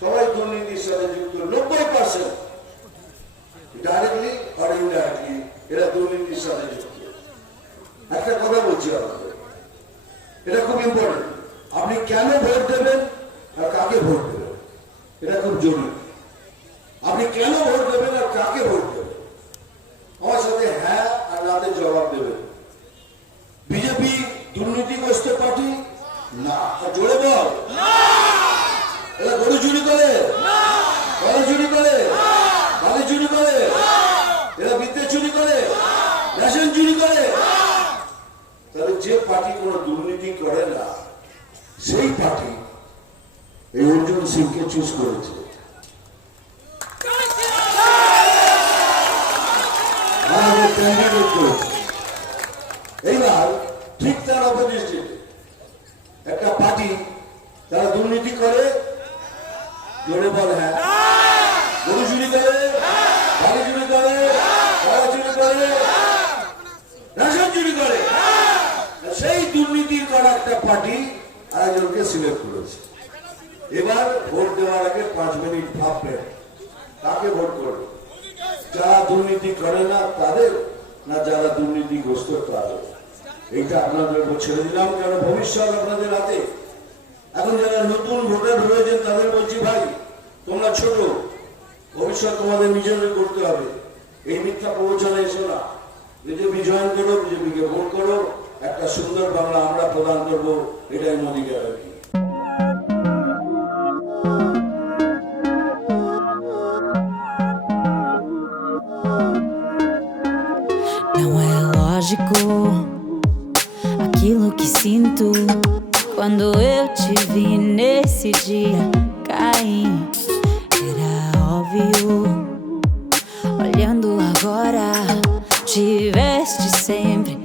সবাই দুর্নীতির সাথে যুক্ত নব্বই পার্সেন্ট ডাইরেক্টলি আর ইনডাইরেক্টলি এরা দুর্নীতির সাথে যুক্ত। একটা কথা বলছি আপনাদের এটা খুব ইম্পর্টেন্ট আপনি কেন ভোট দেবেন আর কাকে ভোট দেবেন? এটা খুব জরুরি। আপনি কেন ভোট দেবেন আর কাকে ভোট দেবেন? আমার সাথে হ্যাঁ আর নাতে জবাব দেবেন। বিজেপি দুর্নীতিগ্রস্ত পার্টি? না। জোরে বল। করে গরু চুরি করে। চুরি করে। এরা চুরি করে। রেশন চুরি করে। তাহলে যে পার্টি দুর্নীতি করে না, সেই পার্টি এই অর্জুন সিংকে চুজ করেছে। এইবার ঠিক তার অপোজিটে একটা পার্টি তারা দুর্নীতি করে জোরে বল হ্যাঁ গরু চুরি করে বাড়ি চুরি করে টাকা চুরি করে রেশন চুরি করে সেই দুর্নীতির করা একটা পার্টি আরেকজনকে সিলেক্ট করেছে। এবার ভোট দেওয়ার আগে পাঁচ মিনিট ভাববেন, কাকে ভোট করবে? যারা দুর্নীতি করে না তাদের, না যারা দুর্নীতিগ্রস্ত তাদের? এইটা আপনাদের ছেড়ে দিলাম, কেন ভবিষ্যৎ আপনাদের হাতে? এখন যারা নতুন ভোটার হয়েছেন তাদের বলছি ভাই, তোমরা ছোট, ভবিষ্যৎ তোমাদের নিজেদের করতে হবে। এই মিথ্যা প্রবচনে এসো না। বিজেপি জয়েন করো বিজেপিকে ভোট করো। একটা সুন্দর বাংলা আমরা প্রদান করবো এটাই Modi guarantee Não é lógico aquilo que sinto quando eu te vi nesse dia cair. Era óbvio. Olhando agora, tiveste sempre